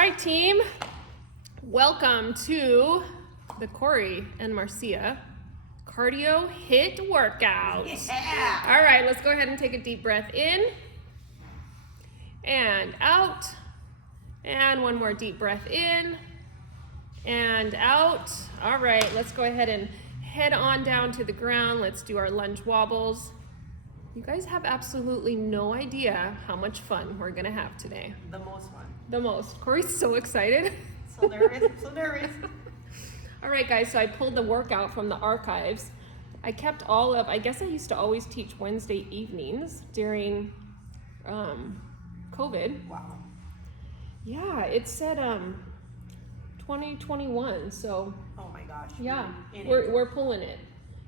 right, team. Welcome to the Corrie and Marcia cardio HIIT workout. Yeah. All right, let's go ahead and take a deep breath in and out. And one more deep breath in and out. All right, let's go ahead and head on down to the ground. Let's do our lunge wobbles. You guys have absolutely no idea how much fun we're gonna have today. The most fun. The most. Corey's so excited. So nervous. I'm so nervous. All right, guys, so I pulled the workout from the archives. I kept all of, I guess I used to always teach Wednesday evenings during COVID. Wow. Yeah, it said 2021, so Oh my gosh. yeah, In we're pulling it.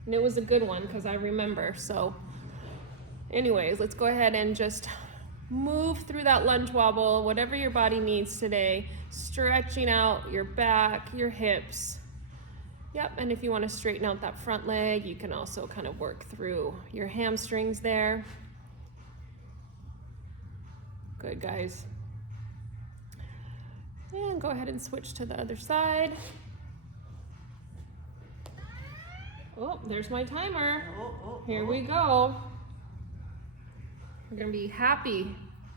And it was a good one because I remember. So anyways, let's go ahead and just move through that lunge wobble, whatever your body needs today, stretching out your back, your hips. Yep, and if you want to straighten out that front leg, you can also kind of work through your hamstrings there. Good, guys. And go ahead and switch to the other side. Oh, there's my timer. Here we go. We're gonna be happy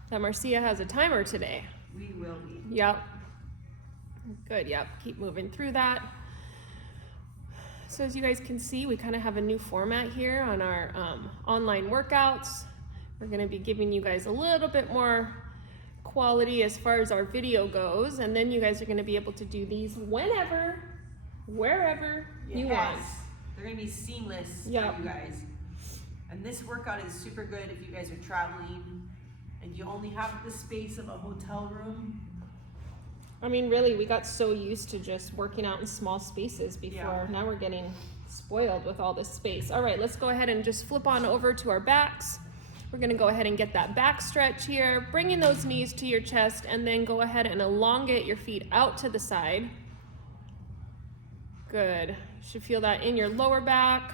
that Marcia has a timer today. We will be. Yep. Good, yep. Keep moving through that. So as you guys can see, we kind of have a new format here on our online workouts. We're gonna be giving you guys a little bit more quality as far as our video goes, and then you guys are gonna be able to do these whenever, wherever you want. They're gonna be seamless Yep. for you guys. And this workout is super good if you guys are traveling and you only have the space of a hotel room. I mean, really, we got so used to just working out in small spaces before. Yeah. Now we're getting spoiled with all this space. All right, let's go ahead and just flip on over to our backs. We're gonna go ahead and get that back stretch here, bringing those knees to your chest, and then go ahead and elongate your feet out to the side. Good. You should feel that in your lower back.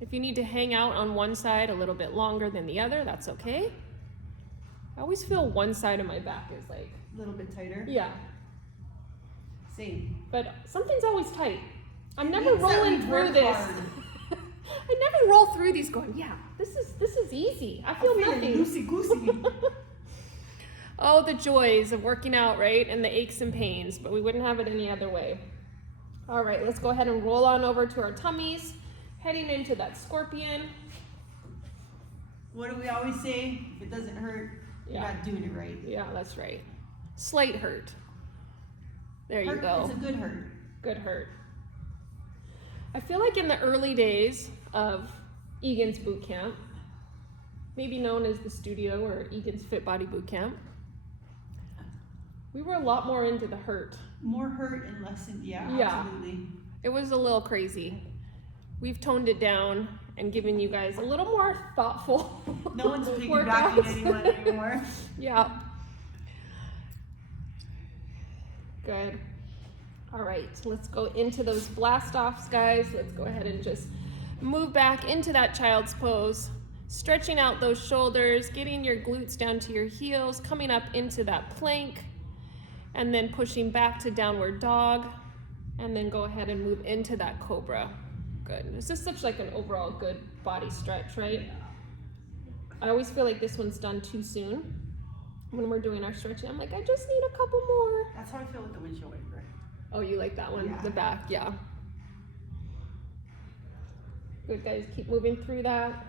If you need to hang out on one side a little bit longer than the other, that's okay. I always feel one side of my back is like, A little bit tighter. yeah, Same. but something's always tight. I'm It never means that rolling we through work this. hard. I never roll through these going, yeah, this is easy. I feel nothing. Loosey goosey. Oh, the joys of working out, right? And the aches and pains, but we wouldn't have it any other way. All right, let's go ahead and roll on over to our tummies, heading into that scorpion. What do we always say? If it doesn't hurt, you're Yeah. not doing it right. Yeah, that's right. Slight hurt. There you Hurt, go. it's a good hurt. Good hurt. I feel like in the early days of Egan's boot camp, maybe known as the studio or Egan's Fit Body Boot Camp, we were a lot more into the hurt. More hurt and less in, yeah, Yeah. absolutely. It was a little crazy. We've toned it down and given you guys a little more thoughtful No one's piggybacking workouts. anyone anymore. Yeah. Good. All right, let's go into those blast offs, guys. Let's go ahead and just move back into that child's pose, stretching out those shoulders, getting your glutes down to your heels, coming up into that plank, and then pushing back to downward dog, and then go ahead and move into that cobra. Good. This is such like an overall good body stretch, right? I always feel like this one's done too soon when we're doing our stretching. I'm like, I just need a couple more. That's how I feel with the windshield wiper. Oh, you like that one? Yeah. The back, yeah. Good, guys, keep moving through that.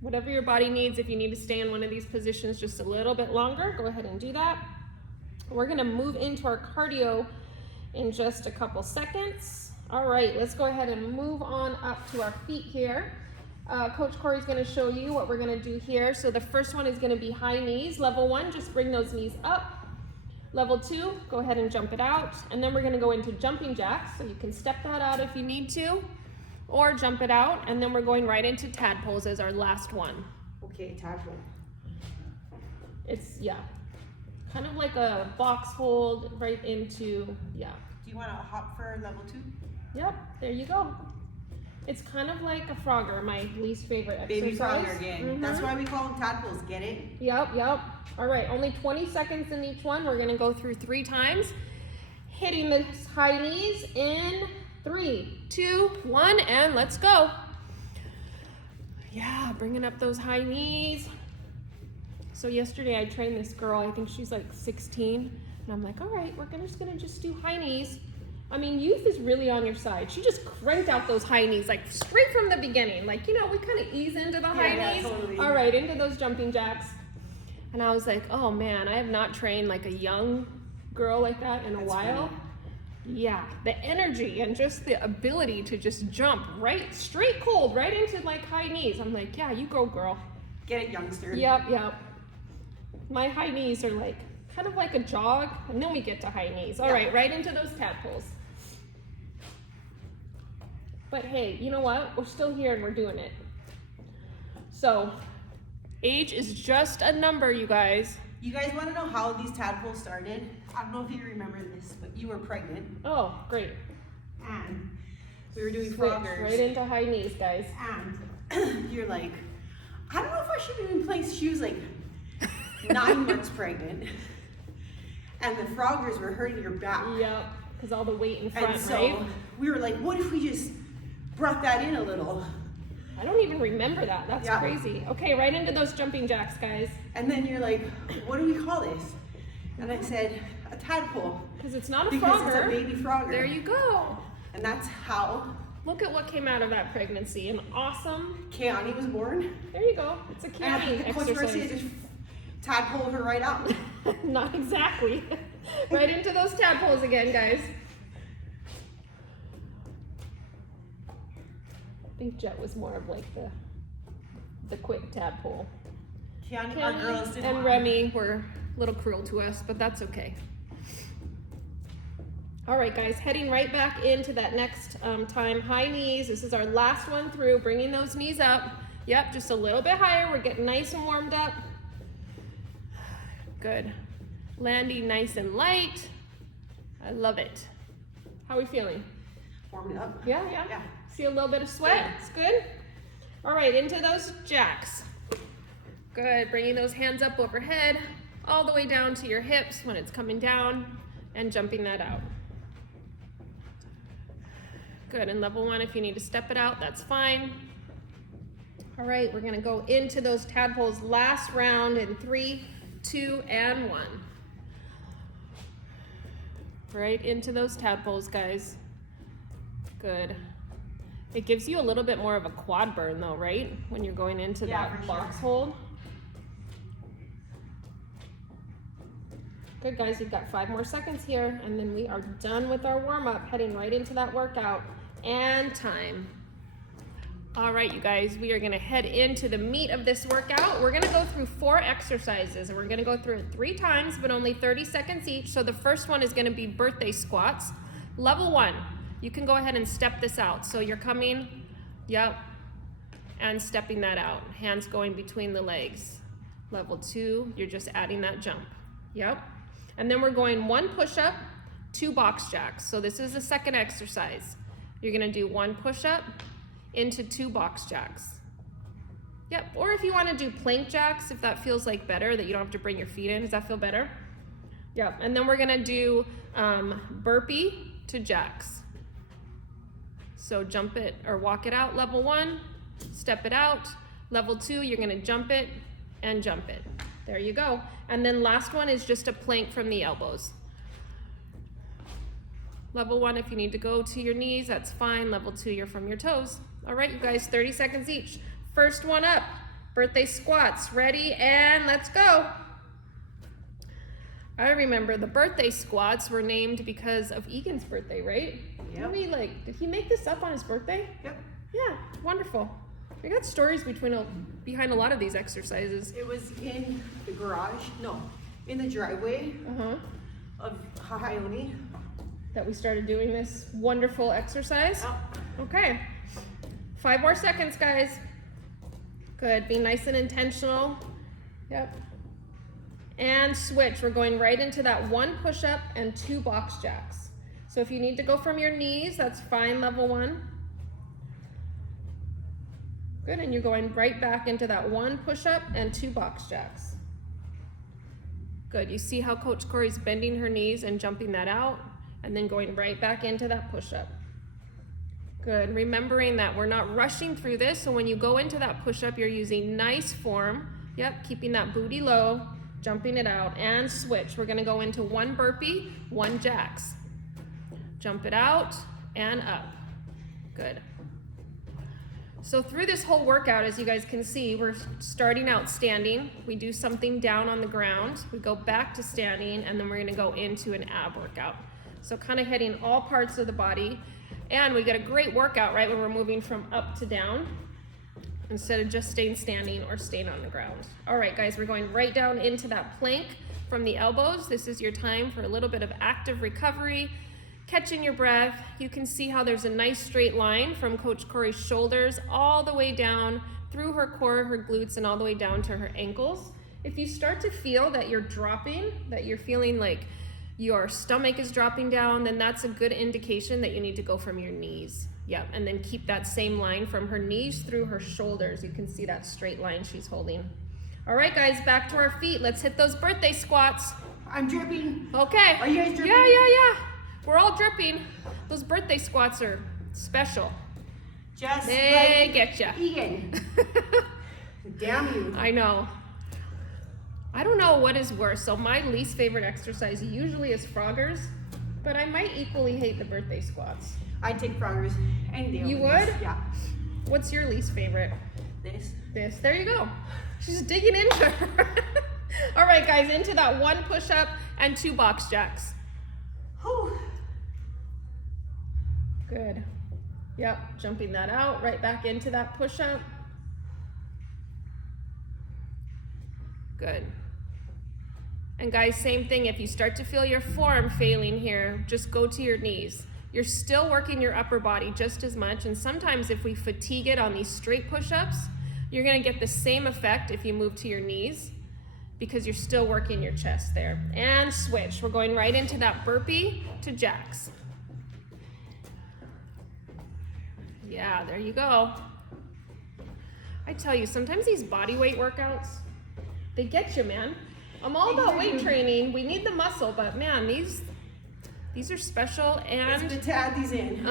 Whatever your body needs, if you need to stay in one of these positions just a little bit longer, go ahead and do that. We're gonna move into our cardio in just a couple seconds. All right, let's go ahead and move on up to our feet here. Coach Corey's gonna show you what we're gonna do here. So the first one is gonna be high knees. Level 1, just bring those knees up. Level 2, go ahead and jump it out. And then we're gonna go into jumping jacks. So you can step that out if you need to, or jump it out. And then we're going right into tadpoles as our last one. Okay, tadpole. It's, yeah, kind of like a box hold right into, yeah. Do you want to hop for level 2? Yep, there you go. It's kind of like a frogger, my least favorite exercise. Baby frogger again. That's why we call them tadpoles, get it? Yep. All right, only 20 seconds in each one. We're gonna go through 3 times. Hitting the high knees in 3, 2, 1, and let's go. Yeah, bringing up those high knees. So yesterday I trained this girl, I think she's like 16, and I'm like, all right, we're just gonna do high knees. I mean, youth is really on your side. She just cranked out those high knees, like straight from the beginning. Like, you know, we kind of ease into the high knees. Totally. All right, into those jumping jacks. And I was like, oh man, I have not trained like a young girl like that in a while. Funny. Yeah, the energy and just the ability to just jump right, straight cold, right into like high knees. I'm like, yeah, you go, girl. Get it, youngster. Yep. My high knees are like, kind of like a jog, and then we get to high knees. All right, right into those tadpoles. But hey, you know what? We're still here and we're doing it. So, age is just a number, you guys. You guys want to know how these tadpoles started? I don't know if you remember this, but you were pregnant. Oh, great. And we were doing Switch froggers. right into high knees, guys. And you're like, I don't know if I should be in place. She was like 9 months pregnant. And the froggers were hurting your back. Yep, because all the weight in front, and so right? we were like, what if we just brought that in a little? I don't even remember that. That's crazy. Okay, right into those jumping jacks, guys. And then you're like, what do we call this? And I said, a tadpole. Because it's not a because frogger. it's a baby frogger. There you go. And that's how Look at what came out of that pregnancy. An awesome. Keani was born. There you go. It's a Keani And Coach Marcia exercise. just tadpoled her right out. Not exactly. Right into those tadpoles again, guys. I think Jet was more of like the quick tadpole. Keani, our girls didn't and want Remy were a little cruel to us, but that's okay. All right, guys, heading right back into that next time. High knees. This is our last one through, bringing those knees up. Yep, just a little bit higher. We're getting nice and warmed up. Good. Landing nice and light. I love it. How are we feeling? warm it up. Yeah. See a little bit of sweat. It's good. All right, into those jacks. Good. Bringing those hands up overhead, all the way down to your hips when it's coming down, and jumping that out. Good. And level one, if you need to step it out, that's fine. All right, we're gonna go into those tadpoles last round in 3, 2, and 1. Right into those tadpoles, guys. Good. It gives you a little bit more of a quad burn though, right? When you're going into that box hold. Good, guys, you've got 5 more seconds here, and then we are done with our warm-up, heading right into that workout. And time. All right, you guys, we are gonna head into the meat of this workout. We're gonna go through 4 exercises, and we're gonna go through it 3 times, but only 30 seconds each. So the first one is gonna be birthday squats. Level 1, you can go ahead and step this out. So you're coming, and stepping that out. Hands going between the legs. Level 2, you're just adding that jump, And then we're going 1 push-up, 2 box jacks. So this is the second exercise. You're gonna do 1 push-up into 2 box jacks. Or if you wanna do plank jacks, if that feels like better, that you don't have to bring your feet in. Does that feel better? And then we're gonna do burpee to jacks. So jump it or walk it out, level 1, step it out. Level 2, you're gonna jump it and jump it. There you go. And then last one is just a plank from the elbows. Level 1, if you need to go to your knees, that's fine. Level 2, you're from your toes. All right, you guys, 30 seconds each. First one up, birthday squats. Ready, and let's go. I remember the birthday squats were named because of Egan's birthday, right? Did he make this up on his birthday? Yep. Yeah, wonderful. We got stories behind a lot of these exercises. It was in the garage, in the driveway of Hahaioni. That we started doing this wonderful exercise. Oh. Okay, 5 more seconds, guys. Good, be nice and intentional. And switch, we're going right into that 1 push-up and 2 box jacks. So if you need to go from your knees, that's fine, level 1. Good, and you're going right back into that 1 push-up and 2 box jacks. Good, you see how Coach Corrie's bending her knees and jumping that out, and then going right back into that push-up. Good, remembering that we're not rushing through this, so when you go into that push-up, you're using nice form. Yep, keeping that booty low, jumping it out, and switch. We're gonna go into 1 burpee, 1 jacks. Jump it out and up. Good. So through this whole workout, as you guys can see, we're starting out standing. We do something down on the ground. We go back to standing, and then we're gonna go into an ab workout. So kind of hitting all parts of the body. And we get a great workout, right, when we're moving from up to down instead of just staying standing or staying on the ground. All right, guys, we're going right down into that plank from the elbows. This is your time for a little bit of active recovery, catching your breath. You can see how there's a nice straight line from Coach Corrie's shoulders all the way down through her core, her glutes, and all the way down to her ankles. If you start to feel that you're dropping, that you're feeling like your stomach is dropping down, then that's a good indication that you need to go from your knees. Yep, and then keep that same line from her knees through her shoulders. You can see that straight line she's holding. All right, guys, back to our feet. Let's hit those birthday squats. I'm dripping. Okay. Are you guys dripping? Yeah. We're all dripping. Those birthday squats are special. Just They like get ya. Egan. Damn you. I know. I don't know what is worse. So my least favorite exercise usually is Froggers, but I might equally hate the birthday squats. I'd take Froggers any day. You over this. would? Yeah. What's your least favorite? This. There you go. She's digging into her. All right, guys, into that 1 push-up and 2 box jacks. Whew. Good. Yep, jumping that out, right back into that push-up. Good. And guys, same thing, if you start to feel your form failing here, just go to your knees. You're still working your upper body just as much, and sometimes if we fatigue it on these straight push-ups, you're gonna get the same effect if you move to your knees because you're still working your chest there. And switch, we're going right into that burpee to jacks. Yeah, there you go. I tell you, sometimes these body weight workouts, they get you, man. I'm all about weight training. We need the muscle, but man, these are special, and it's good to add these in.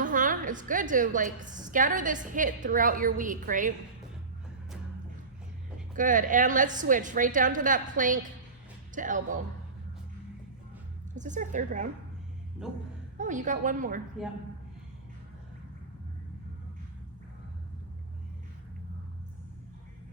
It's good to like scatter this HIIT throughout your week, right? Good, and let's switch right down to that plank to elbow. Is this our 3rd round? Nope. Oh, you got 1 more. Yeah.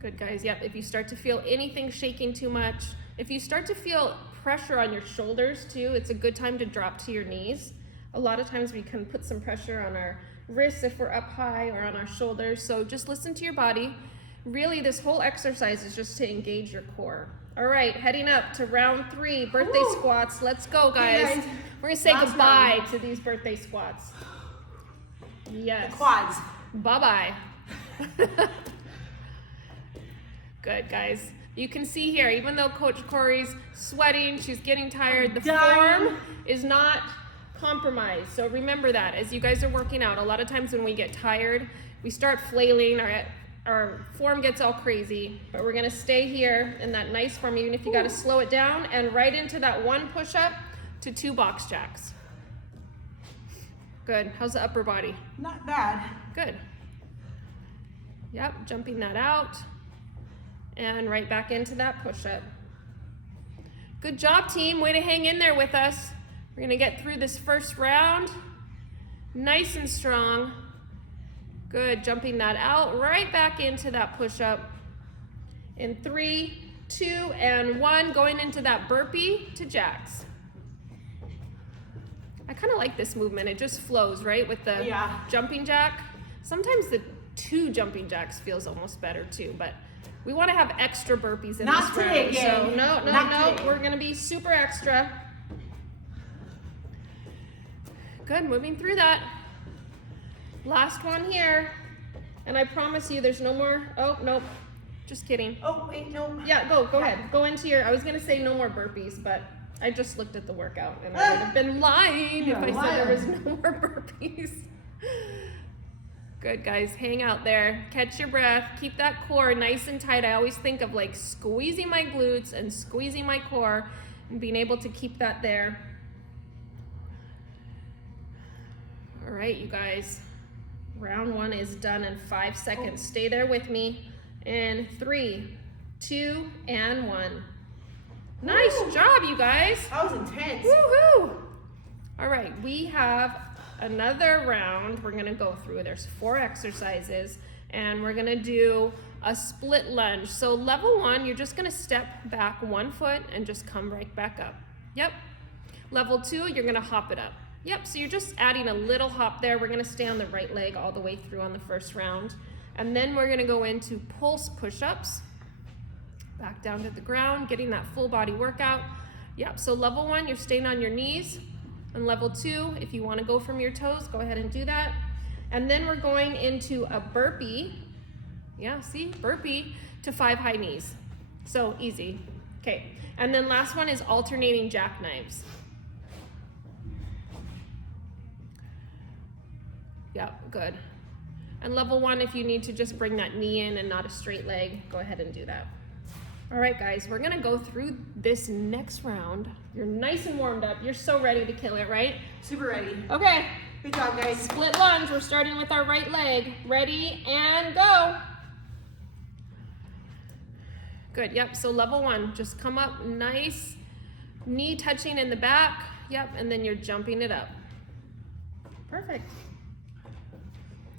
Good, guys. Yep, if you start to feel anything shaking too much, if you start to feel pressure on your shoulders too, it's a good time to drop to your knees. A lot of times we can put some pressure on our wrists if we're up high or on our shoulders. So just listen to your body. Really, this whole exercise is just to engage your core. All right, heading up to round 3, birthday squats. Let's go, guys. Hey, guys. We're gonna say Last goodbye round. to these birthday squats. Yes. The quads. Bye-bye. Good, guys. You can see here, even though Coach Corrie's sweating, she's getting tired, the form is not compromised. So remember that as you guys are working out. A lot of times when we get tired, we start flailing, our form gets all crazy, but we're gonna stay here in that nice form, even if you gotta slow it down, and right into that 1 push-up to 2 box jacks. Good, how's the upper body? Not bad. Good. Yep, jumping that out. And right back into that push-up. Good job, team. Way to hang in there with us. We're gonna get through this first round. Nice and strong. Good, jumping that out, right back into that push-up. In 3, 2, and 1, going into that burpee to jacks. I kind of like this movement. It just flows, right, with the jumping jack. Sometimes the 2 jumping jacks feels almost better too, but we want to have extra burpees in Not this today, round. gang. So no, Not today. we're gonna be super extra. Good, moving through that. Last one here. And I promise you there's no more, oh, nope, just kidding. Oh, wait, no. Yeah, go ahead. Go into your, I was gonna say no more burpees, but I just looked at the workout and I would have been lying if I said there was no more burpees. Good, guys. Hang out there. Catch your breath. Keep that core nice and tight. I always think of like squeezing my glutes and squeezing my core and being able to keep that there. All right, you guys. Round 1 is done in 5 seconds. Stay there with me. In 3, 2, and 1. Nice job, you guys. That was intense. Woohoo! All right, we have another round we're gonna go through. There's 4 exercises, and we're gonna do a split lunge. So level 1, you're just gonna step back 1 foot and just come right back up. Yep. Level 2, you're gonna hop it up. Yep, so you're just adding a little hop there. We're gonna stay on the right leg all the way through on the first round. And then we're gonna go into pulse push-ups. Back down to the ground, getting that full body workout. Yep, so level 1, you're staying on your knees. And level 2, if you wanna go from your toes, go ahead and do that. And then we're going into a burpee. Yeah, see, burpee to 5 high knees. So easy. Okay, and then last one is alternating jackknives. Yep, good. And level 1, if you need to just bring that knee in and not a straight leg, go ahead and do that. All right, guys, we're gonna go through this next round. You're nice and warmed up. You're so ready to kill it, right? Super ready. Okay. Good job, guys. Split lunge. We're starting with our right leg. Ready and go. Good, yep, so level 1, just come up nice, knee touching in the back. Yep, and then you're jumping it up. Perfect.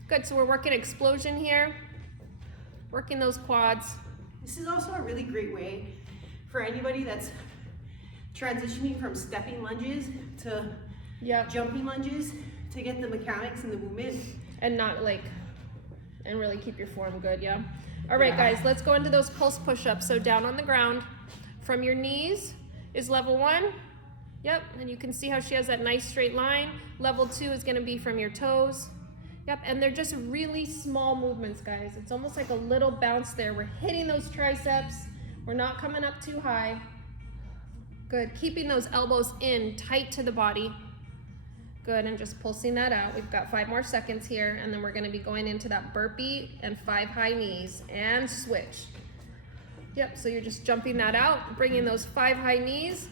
Good, so we're working explosion here, working those quads. This is also a really great way for anybody that's transitioning from stepping lunges to jumping lunges to get the mechanics and the movement. And not like, and really keep your form good, yeah? All right, guys, let's go into those pulse push-ups. So down on the ground, from your knees is level 1. Yep, and you can see how she has that nice straight line. Level 2 is gonna be from your toes. Yep, and they're just really small movements, guys. It's almost like a little bounce there. We're hitting those triceps. We're not coming up too high. Good, keeping those elbows in, tight to the body. Good, and just pulsing that out. We've got 5 more seconds here, and then we're gonna be going into that burpee and 5 high knees, and switch. Yep, so you're just jumping that out, bringing those 5 high knees,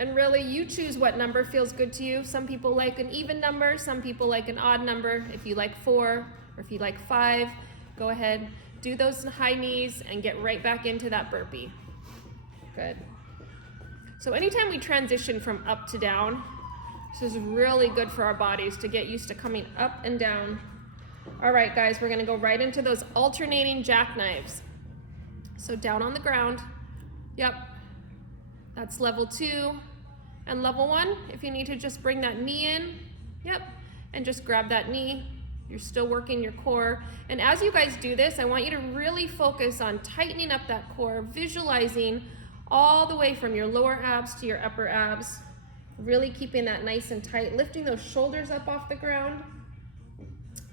and really you choose what number feels good to you. Some people like an even number, some people like an odd number. If you like 4, or if you like 5, go ahead, do those high knees, and get right back into that burpee. Good. So anytime we transition from up to down, this is really good for our bodies to get used to coming up and down. All right, guys, we're gonna go right into those alternating jackknives. So down on the ground, yep, that's level 2. And level 1, if you need to just bring that knee in, yep, and just grab that knee. You're still working your core. And as you guys do this, I want you to really focus on tightening up that core, visualizing all the way from your lower abs to your upper abs. Really keeping that nice and tight, lifting those shoulders up off the ground.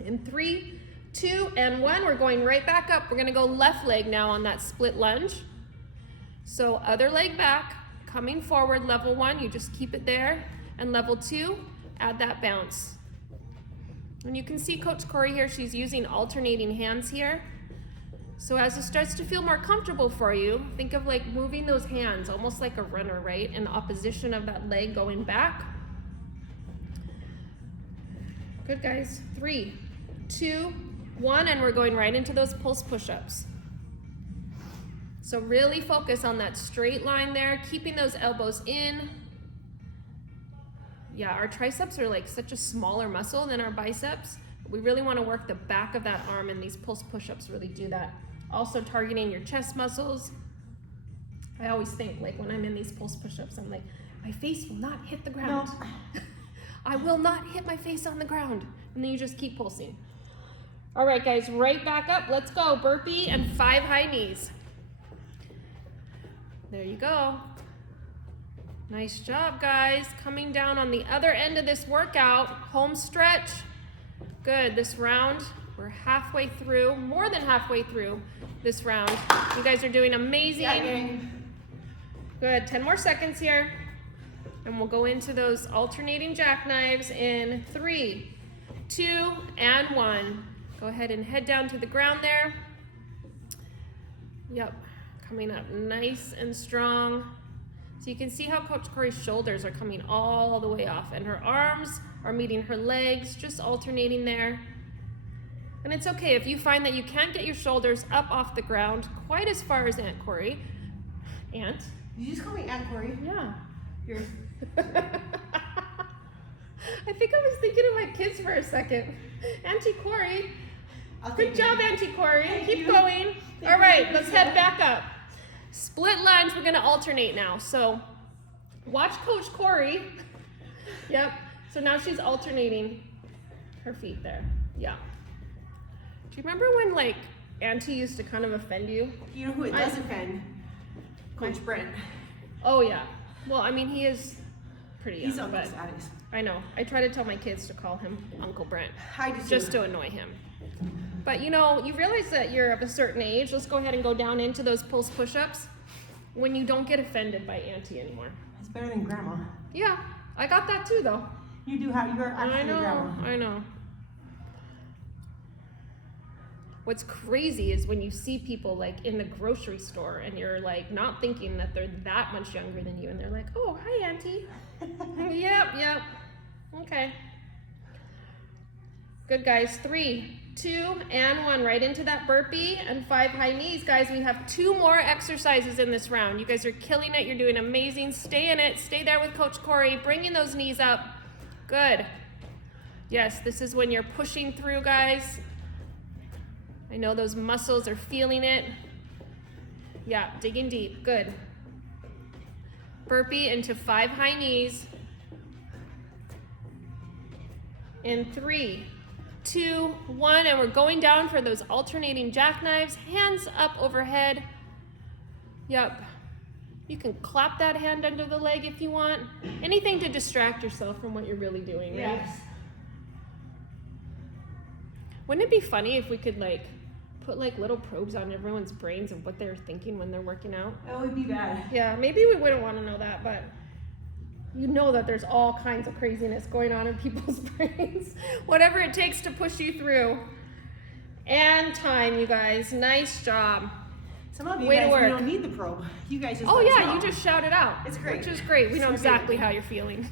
In 3, 2, and 1, we're going right back up. We're gonna go left leg now on that split lunge. So other leg back, coming forward, level 1, you just keep it there. And level 2, add that bounce. And you can see Coach Corrie here, she's using alternating hands here. So as it starts to feel more comfortable for you, think of like moving those hands, almost like a runner, right? In opposition of that leg going back. Good, guys. 3, 2, 1, and we're going right into those pulse push-ups. So really focus on that straight line there, keeping those elbows in. Yeah, our triceps are like such a smaller muscle than our biceps. We really want to work the back of that arm, and these pulse push-ups really do that. Also targeting your chest muscles. I always think, like when I'm in these pulse push-ups, I'm like, my face will not hit the ground. No. I will not hit my face on the ground. And then you just keep pulsing. All right, guys, right back up. Let's go. Burpee and 5 high knees. There you go. Nice job, guys. Coming down on the other end of this workout. Home stretch. Good. This round, we're halfway through, more than halfway through this round. You guys are doing amazing. Yeah, good. 10 more seconds here. And we'll go into those alternating jackknives in 3, 2, and 1. Go ahead and head down to the ground there. Yep, coming up nice and strong. So you can see how Coach Corrie's shoulders are coming all the way off, and her arms are meeting her legs, just alternating there. And it's okay if you find that you can't get your shoulders up off the ground quite as far as Aunt Corrie. Aunt? Did you just call me Aunt Corrie? Yeah. Yours. I think I was thinking of my kids for a second. Auntie Corrie. Good job, Auntie Corrie. Keep going. All right, let's head back up. Split lunge, we're gonna alternate now. So watch Coach Corrie. Yep, so now she's alternating her feet there. Yeah. Do you remember when like Auntie used to kind of offend you? You know who it does offend? Coach Brent. Oh yeah. Well, I mean, he is pretty young. He's Uncle but status. I know. I try to tell my kids to call him Uncle Brent. I do just to annoy him. But you know, you realize that you're of a certain age. Let's go ahead and go down into those pulse push-ups when you don't get offended by Auntie anymore. It's better than Grandma. Yeah, I got that too though. You do have your actual Grandma. I know. What's crazy is when you see people like in the grocery store and you're like not thinking that they're that much younger than you, and they're like, "Oh, hi, Auntie." Yep. Okay. Good, guys. 3, 2, and 1. Right into that burpee and 5 high knees. Guys, we have 2 more exercises in this round. You guys are killing it. You're doing amazing. Stay in it. Stay there with Coach Corrie. Bringing those knees up. Good. Yes, this is when you're pushing through, guys. I know those muscles are feeling it. Yeah, digging deep. Good. Burpee into 5 high knees. In 3, 2, 1, and we're going down for those alternating jackknives. Hands up overhead. Yep. You can clap that hand under the leg if you want. Anything to distract yourself from what you're really doing, right? Yes. Wouldn't it be funny if we could like put like little probes on everyone's brains of what they're thinking when they're working out? That would be bad. Yeah, maybe we wouldn't want to know that, but you know that there's all kinds of craziness going on in people's brains. Whatever it takes to push you through. And time, you guys. Nice job. Some of you guys, you don't need the probe. You guys just let us know. You just shout it out. It's great. Which is great. We know exactly how you're feeling.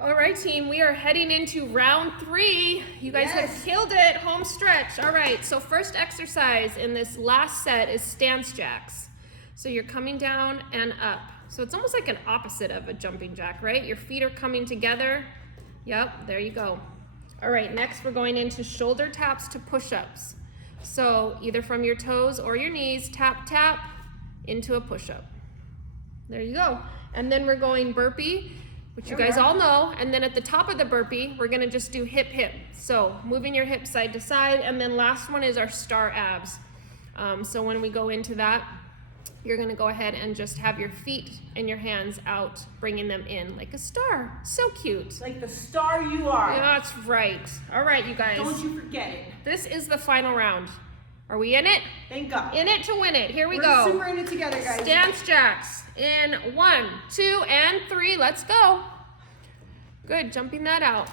All right, team, we are heading into round 3. You guys have killed it. Home stretch. All right, so first exercise in this last set is stance jacks. So you're coming down and up. So it's almost like an opposite of a jumping jack, right? Your feet are coming together. Yep, there you go. All right, next we're going into shoulder taps to push-ups. So either from your toes or your knees, tap, tap into a push-up. There you go. And then we're going burpee, which you guys all know. And then at the top of the burpee, we're gonna just do hip, hip. So moving your hips side to side. And then last one is our star abs. So when we go into that, you're gonna go ahead and just have your feet and your hands out, bringing them in like a star. So cute. Like the star you are. Yeah, that's right. All right, you guys. Don't you forget it. This is the final round. Are we in it? Thank God. In it to win it. Here we We're go. super in it together, guys. Stance jacks in 1, 2, and 3. Let's go. Good, jumping that out.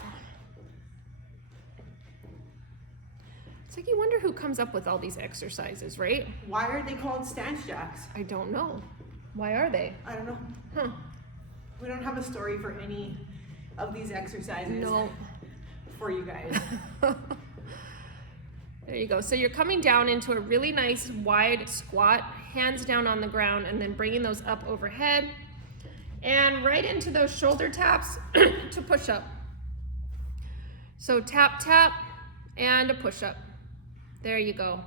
It's like you wonder who comes up with all these exercises, right? Why are they called stance jacks? I don't know. Why are they? I don't know. Huh. We don't have a story for any of these exercises. No. For you guys. There you go. So you're coming down into a really nice wide squat, hands down on the ground, and then bringing those up overhead. And right into those shoulder taps to push up. So tap, tap, and a push up. There you go.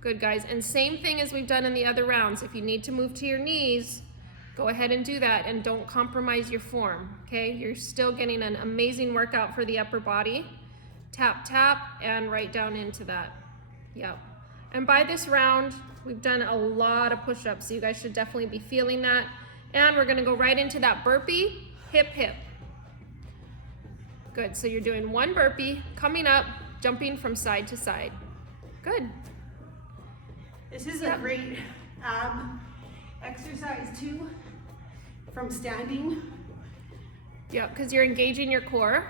Good, guys. And same thing as we've done in the other rounds. If you need to move to your knees, go ahead and do that, and don't compromise your form, okay? You're still getting an amazing workout for the upper body. Tap, tap, and right down into that. Yep. And by this round, we've done a lot of push-ups, so you guys should definitely be feeling that. And we're gonna go right into that burpee, hip, hip. Good, so you're doing 1 burpee, coming up, jumping from side to side. Good. This is a great exercise too, from standing. Yep, because you're engaging your core,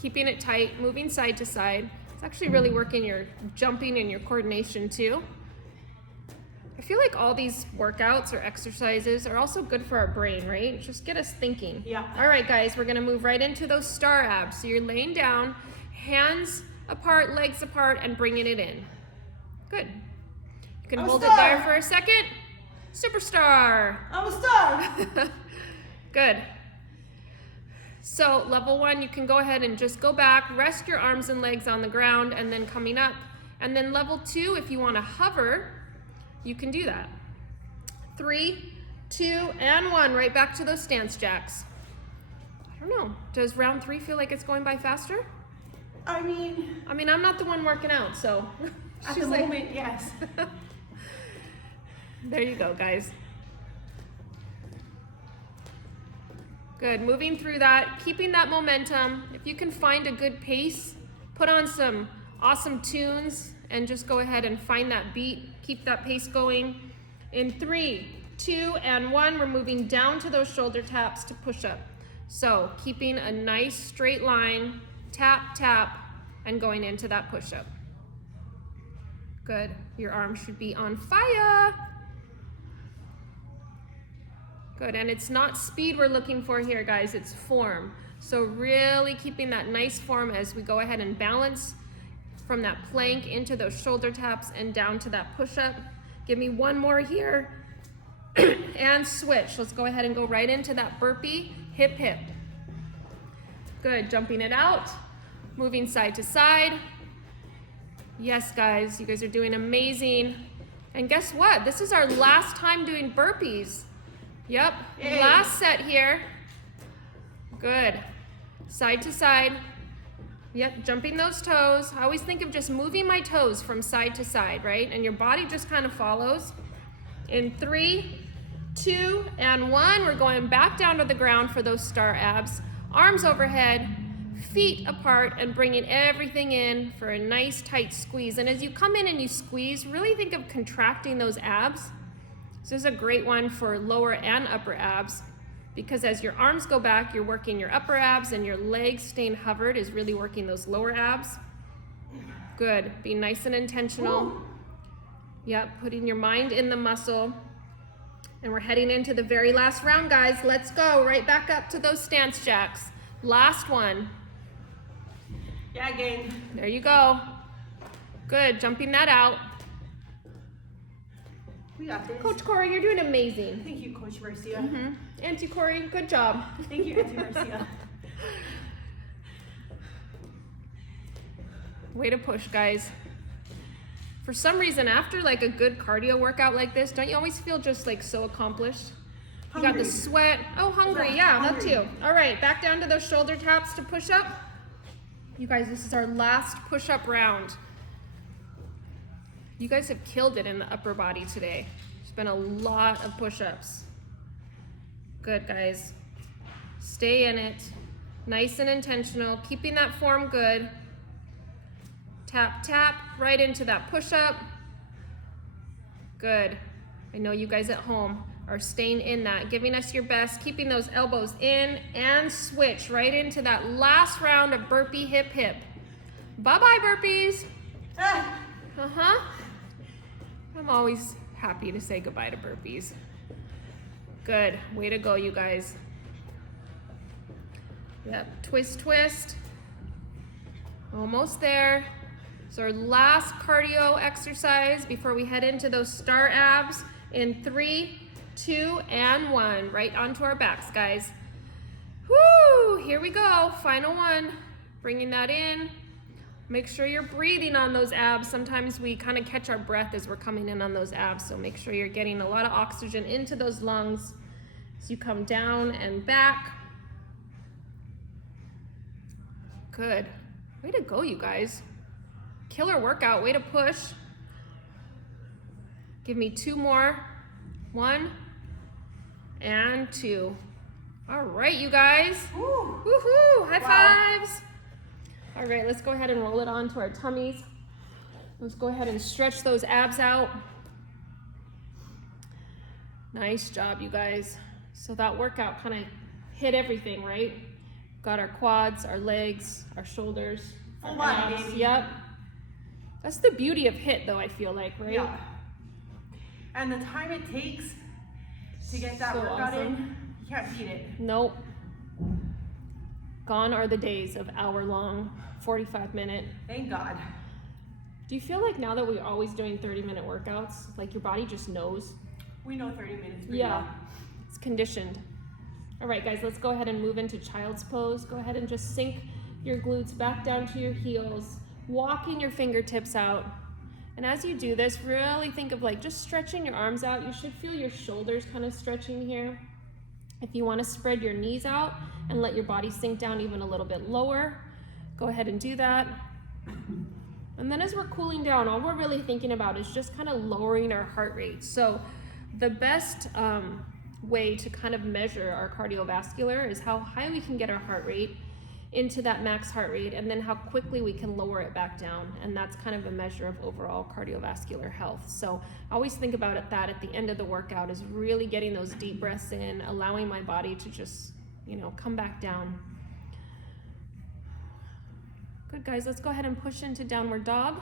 keeping it tight, moving side to side. It's actually really working your jumping and your coordination too. I feel like all these workouts or exercises are also good for our brain, right? Just get us thinking. Yeah. All right, guys, we're gonna move right into those star abs. So you're laying down, hands apart, legs apart, and bringing it in. Good. You can hold it there for a second. Superstar. I'm a star. Good. So level 1, you can go ahead and just go back, rest your arms and legs on the ground, and then coming up. And then level 2, if you want to hover, you can do that. 3, 2, and 1, right back to those stance jacks. I don't know, does round 3 feel like it's going by faster? I mean, I'm not the one working out, so. At the moment, yes. There you go, guys. Good, moving through that, keeping that momentum. If you can find a good pace, put on some awesome tunes and just go ahead and find that beat. Keep that pace going. In 3, 2, and 1, we're moving down to those shoulder taps to push up. So keeping a nice straight line, tap, tap, and going into that push up. Good, your arms should be on fire. Good, and it's not speed we're looking for here, guys, it's form. So really keeping that nice form as we go ahead and balance from that plank into those shoulder taps and down to that push-up. Give me one more here. And switch. Let's go ahead and go right into that burpee, hip, hip. Good, jumping it out, moving side to side. Yes, guys, you guys are doing amazing. And guess what? This is our last time doing burpees. Yep, Yay. Last set here. Good. Side to side. Yep, jumping those toes. I always think of just moving my toes from side to side, right? And your body just kind of follows. In 3, 2, and 1, we're going back down to the ground for those star abs. Arms overhead, feet apart, and bringing everything in for a nice tight squeeze. And as you come in and you squeeze, really think of contracting those abs. This is a great one for lower and upper abs because as your arms go back, you're working your upper abs and your legs staying hovered is really working those lower abs. Good, be nice and intentional. Ooh. Yep, putting your mind in the muscle. And we're heading into the very last round, guys. Let's go, right back up to those stance jacks. Last one. Yeah, gang. There you go. Good, jumping that out. We got this. Coach Corrie, you're doing amazing. Thank you, Coach Marcia. Mm-hmm. Auntie Corrie, good job. Thank you, Auntie Marcia. Way to push, guys. For some reason, after like a good cardio workout like this, don't you always feel just like so accomplished? Hungry. You got the sweat. Oh, hungry. Yeah, hungry. That too. All right, back down to those shoulder taps to push up. You guys, this is our last push-up round. You guys have killed it in the upper body today. There's been a lot of push-ups. Good, guys. Stay in it. Nice and intentional. Keeping that form good. Tap, tap, right into that push-up. Good. I know you guys at home are staying in that, giving us your best, keeping those elbows in, and switch right into that last round of burpee hip hip. Bye-bye, burpees. Uh-huh. I'm always happy to say goodbye to burpees. Good. Way to go, you guys. Yep. Twist, twist. Almost there. So our last cardio exercise before we head into those star abs in 3, 2, and 1. Right onto our backs, guys. Woo! Here we go. Final one. Bringing that in. Make sure you're breathing on those abs. Sometimes we kind of catch our breath as we're coming in on those abs, so make sure you're getting a lot of oxygen into those lungs as you come down and back. Good. Way to go, you guys. Killer workout. Way to push. Give me 2 more. 1 and 2. All right, you guys. Woo. Woohoo! High Wow. fives. All right, let's go ahead and roll it onto our tummies. Let's go ahead and stretch those abs out. Nice job, you guys. So that workout kind of hit everything, right? Got our quads, our legs, our shoulders, full our body, abs. baby. Yep. That's the beauty of HIIT though, I feel like, right? Yeah. And the time it takes to get that So workout awesome. in, you can't beat it. Nope. Gone are the days of hour-long, 45-minute. Thank God. Do you feel like now that we're always doing 30-minute workouts, like your body just knows? We know 30 minutes pretty Yeah, well. it's conditioned. All right, guys, let's go ahead and move into child's pose. Go ahead and just sink your glutes back down to your heels, walking your fingertips out. And as you do this, really think of like just stretching your arms out. You should feel your shoulders kind of stretching here. If you want to spread your knees out and let your body sink down even a little bit lower, go ahead and do that. And then as we're cooling down, all we're really thinking about is just kind of lowering our heart rate. So the best way to kind of measure our cardiovascular is how high we can get our heart rate into that max heart rate, and then how quickly we can lower it back down. And that's kind of a measure of overall cardiovascular health. So I always think about it that at the end of the workout is really getting those deep breaths in, allowing my body to just, come back down. Good, guys, let's go ahead and push into downward dog.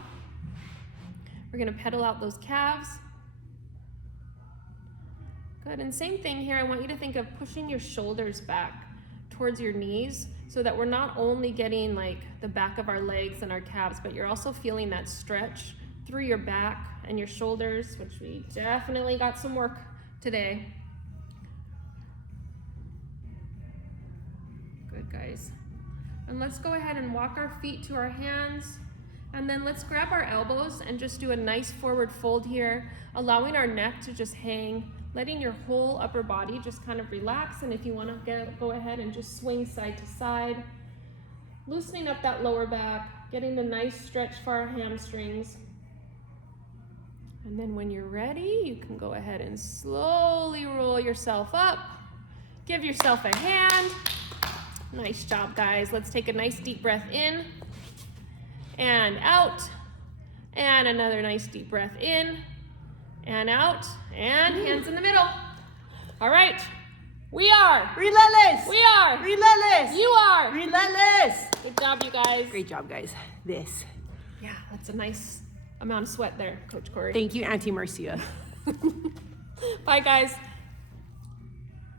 We're gonna pedal out those calves. Good, and same thing here, I want you to think of pushing your shoulders back towards your knees so that we're not only getting like the back of our legs and our calves, but you're also feeling that stretch through your back and your shoulders, which we definitely got some work today. Good, guys. And let's go ahead and walk our feet to our hands, and then let's grab our elbows and just do a nice forward fold here, allowing our neck to just hang, letting your whole upper body just kind of relax. And if you want to go ahead and just swing side to side, loosening up that lower back, getting a nice stretch for our hamstrings. And then when you're ready, you can go ahead and slowly roll yourself up. Give yourself a hand. Nice job, guys. Let's take a nice deep breath in and out, and another nice deep breath in and out, and hands in the middle. All right, we are Relentless. We are Relentless. You are Relentless. Good job, you guys. Great job, guys. This. Yeah, that's a nice amount of sweat there, Coach Corrie. Thank you, Auntie Marcia. Bye, guys.